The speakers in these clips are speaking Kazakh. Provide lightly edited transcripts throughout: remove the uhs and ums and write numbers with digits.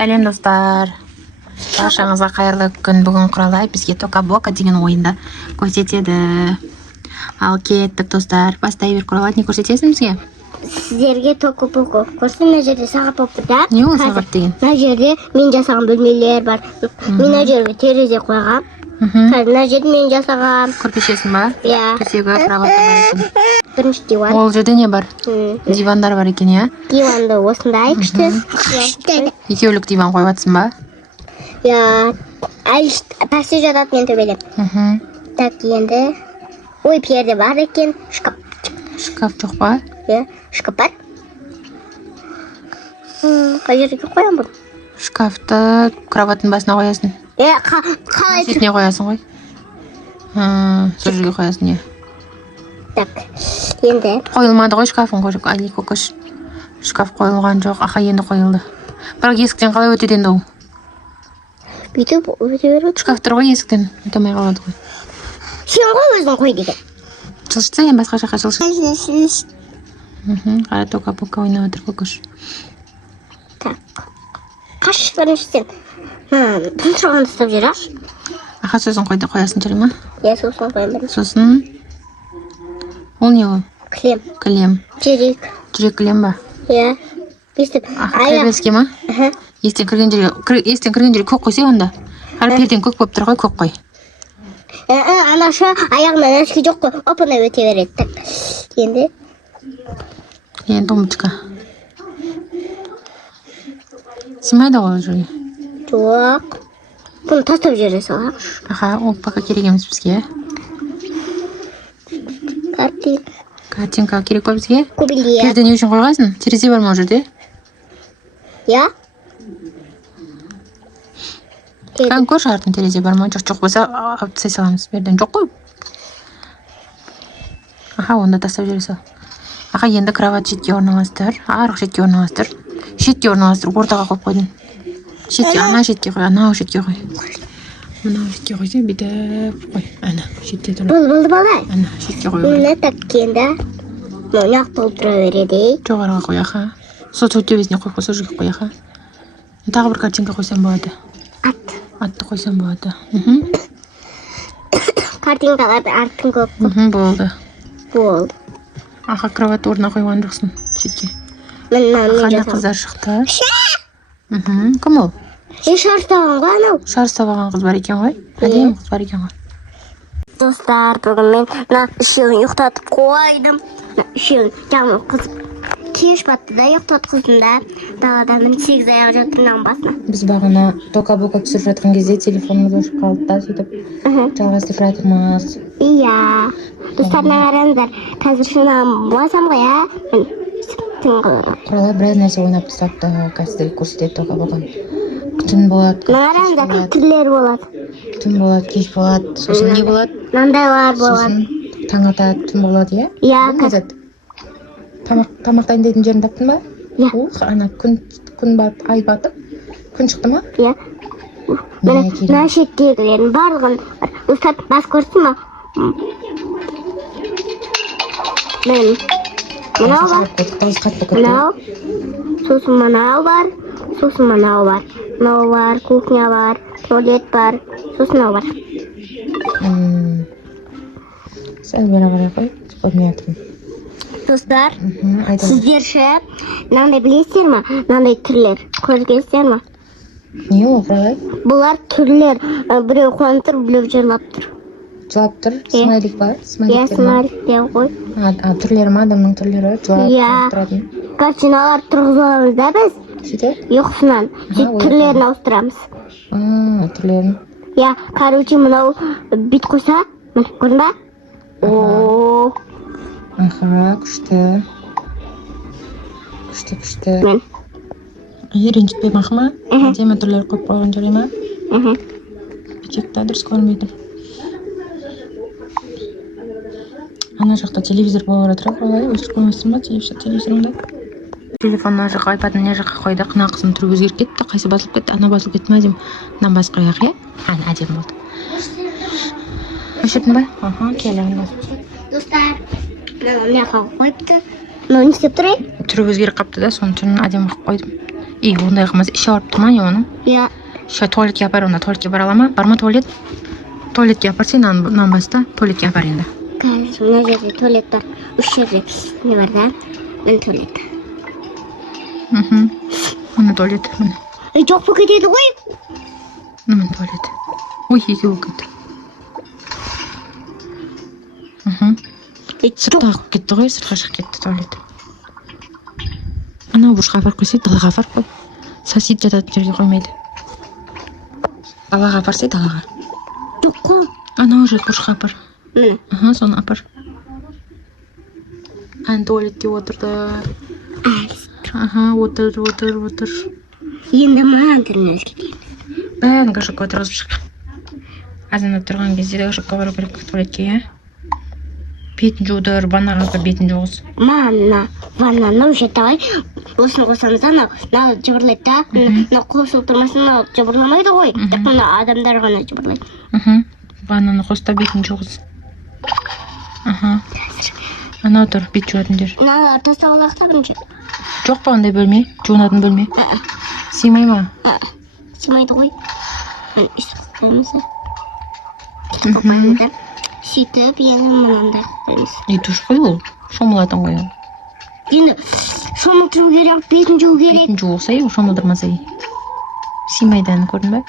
Сәлем достар. Баршаңызға қайырлы күн. Бүгін Құралай бізге Тока-Бока деген ойынды көрсетеді. Ал кеттік достар. Бастай бер, Құралай, не көрсетесің бізге? Сіздерге Тока-Бока көрсін. Мына жерде сағат болып да. Не ол сағат деген? Мына жерде мен жасаған бөлмелер бар. Мен мына жерге терезе қойғам. Мына жерде мен жасаған. Көрпешесің ба? Иә. Төсегі кроваты бар екен. Бірінші диван. Ол жерде не бар? Дивандар бар екен, иә? Диванды осындай күшті. Екеулік диван қойып жатсың ба? Иә. Пәсте жатады мен төбелеп. Так, енді. Ой, перде бар екен. Шкаф. Шкаф жоқ па? Иә, шкаф бар. Қай жерге қоям бұл? Шкафты кроваттың басына қоясың. Қалай Шетіне қоясың ғой. Сол жерге қоясың, иә. Так, енді. Қойылмады ғой шкафың қойып. Али көкіш. Шкаф қойылған жоқ. Аха, енді қойылды. Бірақ есіктен қалай өтеді енді ол? Бүйтіп өте береді. Шкаф тұр ғой есіктен. Өте алмай қалады ғой. Сен ғой өзің қой деген. Жылжытса, ең басқа жаққа жылжыт. Қара Тока-Бока ойнап отыр көкіш. Так. Қаш біріншіден. Тұншығын ұстап жүр, аш? Аха, сосын қоясың жүре ма? Иә, сосын қойым бірінші. Сосын... Ол не ол? Кілем. Кілем. Жүрек. Жүрек кілем ба? Иә. Бестіп. Аха, кіребеске ма? Естен кірген жерге көк қойсай онда. Қара перден көк болып тұр ғой, көк қой. Анаша аяғына нәрсе жоқ қой, опына өте береді. Так, енді. Енді ұмытқа. Симайды ғой жүрге? Жоқ. Бұны тастап жүре салақ. Аха, ол пока керек емес бізге. Картинка керек па бізге? Көбелия. Перде не үшін қойғасын? Терезе бар ма ол жерде? Иә. Қан көрші артын терезе бар ма? Жоқ болса, алып тастай саламыз. Берден жоқ қой. Аха, онда тастап жүре сал. Аха, енді кроват шетке орналастыр. Арық шетке орналастыр. Шетке орналастыр, ортаға қойып қойдың. Шетке, ана шетке қой, анау шетке қой. Мынау шетке қойса, бүйтіп қой. Ана, шетте тұр. Болды балай. Ана, шетке қой. Мына таккенде. Мынақ толтыра береді. Жоғарыға қой, аха. Сол төбесіне қой, сол жерге қой, аха. Тағы бір картинка қойсам болады. Атты қойсам болады. Картинкаларды арттың көп. Болды. Болды. Аха, кроват орнына қойған жоқсың шетке. Қана қыздар шықты. Кім ол? Шарыстаған ғой анау. Шарыстаған қыз бар екен ғой. Әдемі қыз бар екен ғой. Достар, бүгін мен мына үшеуін ұйықтатып қойдым. Үшеуін жаңыл қызып кеш батты да ұйықтатқыздым да. Далада мен 8 аяқ жатыр мынаның басына. Біз бағана Тока-Бока түсіріп жатқан кезде телефонымыз өшіп қалды да, сөйтіп жалғастырып жатырмыз. Иә. Достарына қараңыздар. Қазір шынан боласам ғой, ә? Құралай біраз нәрсе ойнап тастапты, қазір көрсетеді Тока-Боканы. Түн болады. Қараңыздар, түрлер болады. Түн болады, кеш болады. Сосын не болады? Мынандайлар болады. Сосын таң атады, түн болады, иә? Иә. Тамақ дайындайтын жерін таптың ба? Иә. Ана күн батып, ай батып, күн шықты ма? Иә. Мына шеттегілерін барлығын достар бас көрсін ма? Мынау бар. Мынау. Сосын мынау бар. Сосын мынау бар. Мынау бар, кухня бар, туалет бар. Сосын мынау бар. Сәл бері қой, көрмей жатырмын. Достар, сіздерші мынандай білесіздер ма? Мынандай түрлер көргенсіздер ма? Не ол, Құралай? Бұлар түрлер. Біреу қуанып тұр, біреу жылап тұр. Жылап тұр? Смайлик бар? Иә, смайлик де ғой. Түрлері ма, адамның түрлері? Жылап тұратын? Картиналар тұрғызып аламыз да біз? Сөйтіп? Ұйқысынан. Түрлерін ауыстырамыз. Түрлерін? Иә, короче, мынау бит қойса, көрдің ба? Аха, күшті. Күшті. Мен. Ренжітпей мақы ма? Әдемі түрлер қойып қойған жүре ма? Бүйкекті дұрыс көрмейді. Ана жақта телевизор болып жатыр, Құралай, өшіріп қоймайсың ба телевизорыңды? Телефон мына жаққа, айпадын мына жаққа қойды. Қына қызым түрі өзгеріп кетті. Қайсы басылып кетті? Ана басылып кетті ме әдемі? Мынаны басып қояйық, иә? Ана әдемі болды. Өшірдің ба? Келіңіз. Достар, мына жаққа қойыпты. Мынау не істеп тұр? Түрі өзгеріп қапты да, соның түрін әдемі қылып қойдым. Ондай қылмас, іші ауырып тұр ма не оның? Иә. Туалетке апар, онда туалетке бара ала ма? Бар ма туалет? Туалетке апар, сен нан баста, туалетке апар енді. Қазір мына жерде туалет бар. 3 жерде не бар да? Мен туалет. Мына туалет, міне. Жоқ болып кетеді ғой. Мына туалет. Ой, екеуі болып кетті. Сыртқа кетті ғой, сыртқа шығып кетті туалет. Анау бұрышқа апарып қойсай, далаға апарып қой. Сосед жататын жерге қоймайды. Далаға апарсай, далаға. Жоқ қой. Анау жақ бұрышқа апар. Міне. Соны апар. Туалетте отырды. Отыр. Енді маған түрін өзгертейін. Бәрін ғашыққа отырғызып шық. Азан отырған кезде де ғашыққа бару керек туалетке, иә? Бетін жудыр, ваннаға апар, бетін жуғыз. Мана, ваннаны жерде ғой. Осыны қосамыз, анау жыбырлайды да. Мына қосылып тұрмасын, анау жыбырламайды ғой. Тек қана адамдар ғана жыбырлайды. Ваннаны қоста, бетін жуғыз. Анау тұр, бет жуатын жер. Мына ортасы олақта бірінші. Жоқ па ондай бөлме? Жуынатын бөлме? Сыймай ма? Сыймайды ғой. Үстіп қоймыз. Кетіп қоймайды. Сөйтіп, енді мынандай қоймыз. Душ қой ол, шомылатын қой ол. Енді шомылдыру керек, бетін жуу керек. Бетін жуғысай, шомылдырмасай. Сыймайды әні көрдің бе?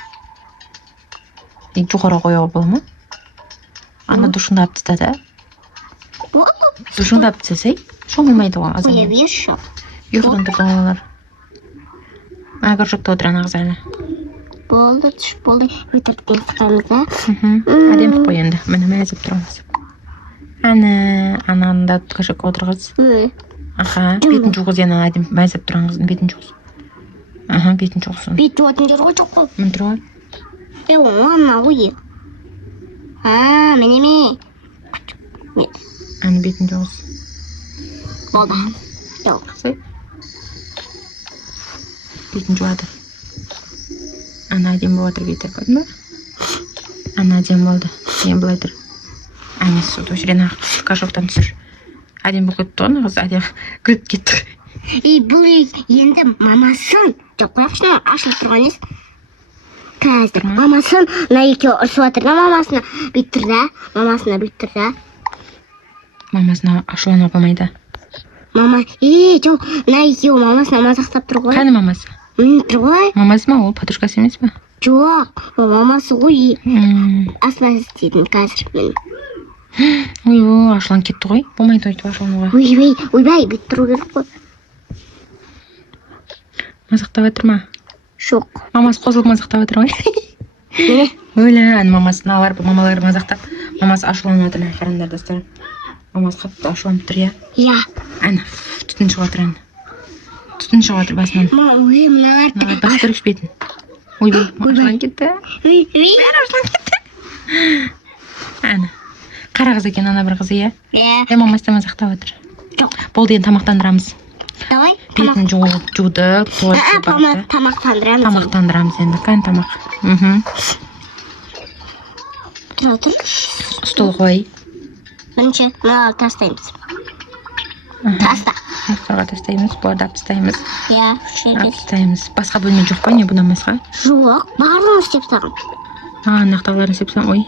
Жоғары қояға бол ма? Ана душыңды алып тастады. Душыңды алып тастасай, шомылмайды ғой азан. Қоя берші. Ұйқыдан тұрды олар. Көршікті отыран ағыз әлі. Болды, түш болды. Өтірттен тұтамыз да. Әдем қой енді, мені мәзіп тұрамыз. Ананда көршікке отырғыз. Бетін жуғыз ена әдем мәзіп тұраңыз, бетін жуғыз. Бетін жуғыз. Бет жуатын жер ғой жоқ қой. Мін тұр ғой. Оны ғой. Менеме. Бетін жуғыз. Болды. Жоқ. Бетін жуады. Әдем болып отыр беті, көрдің бе? Әдем болды. Мен бұл айтыр. Суды өшірен ақ кашоқтан түсір. Әдем бұл кетті оны қыз, әдем күліп кетті. Бұл енді мамасын. Жоқ қояқшына ашылып тұрған ес. Қазір мамасын, мына екеуі ұрсып отыр да мамасына бүйтір да. Мамасына бүйтір да. Мамасына ашулана қоймайды. Мама, жоқ, мына екеуі мамасына мазақтап тұр ғой. Қане мамасы? Тұр ғой. Мамасы ма, ол подружкасы емес па? Жоқ, ол мамасы ғой. Асылай істейтін қазір мен. Ой, ашулан кетті ғой. Болмайды өйтіп ашулануға. Ойбай, бүйтіп тұру керек қой. Мазақтап отыр ма? Жоқ. Мамасы қосылып мазақтап отыр ғой. Өлі, мамасын алар, мамалар мазақтап. Мамасы ашуланып отыр, қарандар достар. Мамасы қатты ашуланып тұр, иә? Иә. Түтін шығып отыр, Түтін шығып отыр басынан. Мыналар. Бас көрікш бетін. Ойбай, ашулан кетті. Ашулан кетті. Қара қыз екен, ана бір қызы, иә? Иә. Мамасы мазақтап отыр. Жоқ. Болды, енді тамақтандырамыз. Давай. Бетін жуды, тамақтандырамыз енді, қан тамақ. Тұр. Стол қой. Бірінші, мына тастаймыз. Таста. Қарға тастаймыз, бұларды алып тастаймыз. Иә, алып тастаймыз. Басқа бөлме жоқ па, не бұдан басқа? Жоқ, барлығын істеп тағым. Нақтағыларын істеп тағым, ой.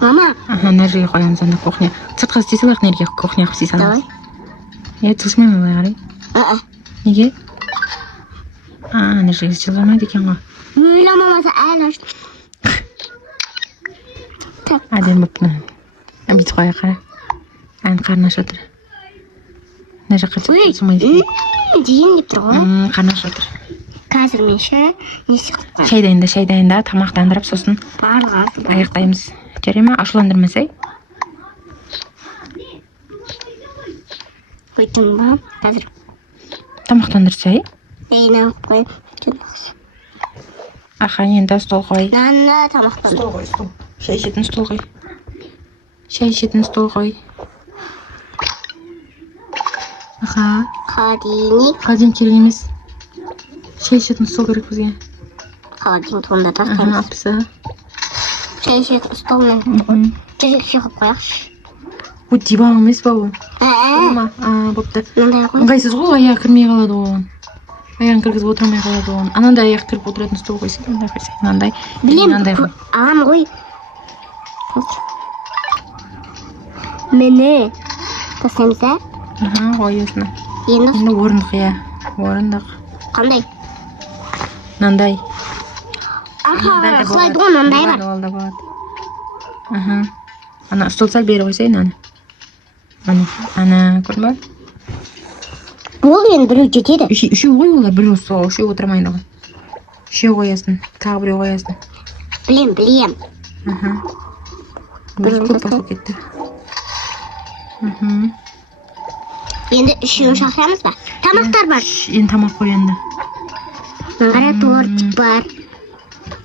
Мама. Мына жерге қоямыз, анда кухня. Сыртқа істесе лақ нерге кухня қып істей саламыз. Жылжымай ма олай қарай? Неге? Ана жерге жылжымайды екен ғой. Өлі мамасы әлі ашты. Әдем болып мына. Бүйтіп қоя қара. Қарны ашып отыр. Мына жаққа жылжымайды екен. Дейін деп тұр ғой. Қарны ашып отыр. Қазір мен несі қып қойып. Шай дайында, тамақтандырып, сосын аяқтаймыз. Жарай ма? Ашуландырмасай. Қойтын ба? Қазір. Тамақтандырсай. Нау қой. Енді стол қой. Нанна тамақтандыр. Стол қой, стол. Шай ішетін стол қой. Шай ішетін стол қой. Холодильник керек емес. Шай ішетін стол керек бізге. Холодильник онда тастаймыз. Апса. Шай ішетін стол мен. Жүрекше қып қояқшы. Бұл диван емес па бұл? Бопты. Ыңғайсыз ғой, аяқ кірмей қалады оған. Аяғын кіргізіп отырмай қалады оған. Анандай аяқ кіріп отыратын стол қойсын, мынандай қойсын. Мынандай. Білем, ағам ғой. Мені тастаймыз, ә? Қой осыны. Енді орындық, иә. Орындық. қандай? Мынандай. Құлайды ғой, мынандай бар. Ана стол сәл бері қойсайын, ана. Ана, көрдің ба? Бұл енді біреу жетеді. Үшеу ғой олар, біреу сол, үшеу отырмайды ғой. Үшеу қоясын, тағы біреу қоясын. Білем. Өзі көп басып кетті. Енді үшеуін шақырамыз ба? Тамақтар бар. Енді тамақ қой енді. Қара тортик бар.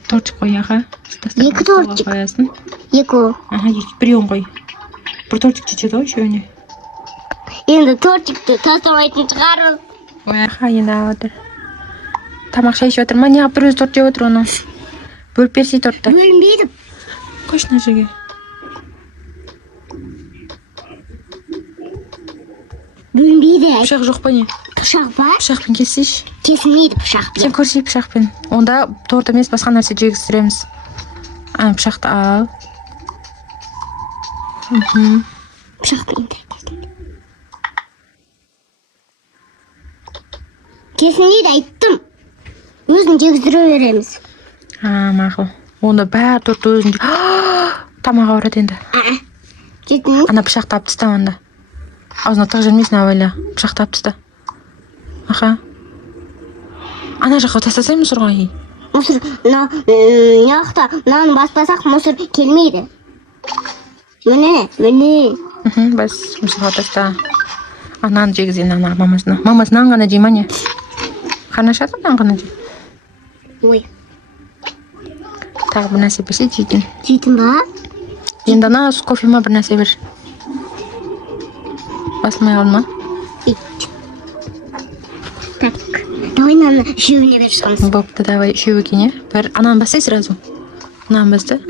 Тортик қой, аға. Екі тортик. Қоясын. Екі. Біреуін қой. Бір тортик жетеді ғой үшеуіне. Енді тортикті тастамайтын шығармыз. Аха, енді алып отыр. Тамақ шай ішіп отыр ма? Неғып бір өзі торт жеп отыр оны? Бөліп берсей тортты. Бөлінбейді. Қойшы мына жерге. Бөлінбейді. Пышақ жоқ па не? Пышақ бар. Пышақпен кессейші. Кесілмейді пышақпен. Сен көрсей пышақпен. Онда торт емес, басқа нәрсе жегіздіреміз. Пышақты ал. Пышақпен. Кесілмейді, айттым. Өзін жегіздіре береміз. Мақыл. Онда бәр тортты өзін тамақ ауырады енді. Жетін. Ана пышақты алып тастап онда. Аузына тық жүрмесін әуелі. Пышақты алып таста. Аха. Ана жаққа тастасай мұсыр ғой. Мұсыр, яқта, мынаны баспасақ мұсыр келмейді. Міне. Бас мұсырға таста. Ананы жегізен ана мамасына. Мамасынан ғана жей ма не? Қарнашады нан ғана жей. Ой. Тағы бір нәрсе берсе жейтін. Жейтін ба? Енді ана кофе ма бір нәрсе бер. Басылмай қалды ма? Так, давай наны үшеуіне бер шығамыз. Бопты, давай үшеу екен, е? Бір ананы бастай сразу. Ананы басты.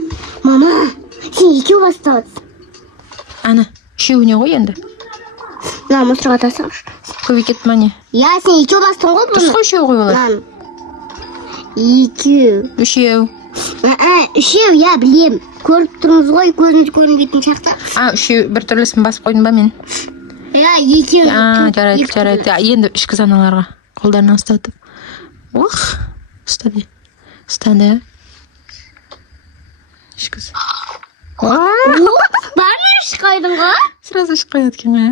Мама, сен екеу бастауыз. Ана, үшеуіне ғой енді. На, мұсырға тастаңшы. Көбей кетті ма не? Я, сен екеу бастың ғой бұны. Дұрыс қой үшеу ғой олар. Нан. Екеу. Үшеу. Үшеу, я, білем. Көріп тұрмыз ғой, көзіміз көрінбейтін шақта. Үшеу бір түрлісін басып қойдың ба мен? Я, екеу. Жарайды. Енді ішкі заналарға қолдарына ұстатып. Ұстады. Ішкі зан. Бар ма ішкі қойдың ғой? Сразу ішкі қояды екен ғой,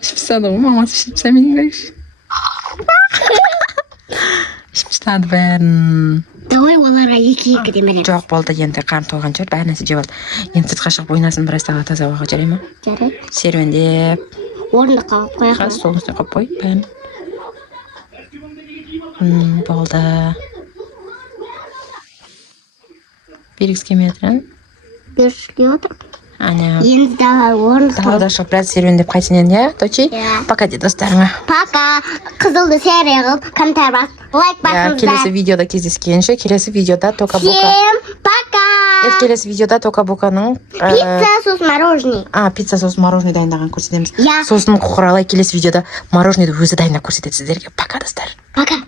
ішіп тастады ғой, мамасы ішіп тастады менің көрекші. Ішіп тастады бәрін. Давай оларға екі демелер. Жоқ болды, енді қарны тойған шығар, бәрі нәрсе жеп алды. Енді сыртқа шығып ойнасын, біраз тағы таза ауаға жарай ма? Жарай. Серуендеп. Орындыққа қойып қойып. Сол үстіне қойып қой, бәрін. Болды. Бергісі келмей жатыр, Бергісі отыр. Ана. Енді давай орындыққа. Тағы да шығып біраз серуендеп қайтсын енді, иә, Точи? Пока де достарыңа. Пока. Қызылды серия қылып, комментарий бас, лайк басыңыздар. Келесі видеода кездескенше, келесі видеода тока-бока. Всем пока. Келесі видеода тока-боканың Пицца соус мороженый. Пицца соус мороженый дайындаған көрсетеміз. Иә. Сосын құралай келесі видеода мороженейді өзі дайындап көрсетеді сіздерге. Пока достар. Пока.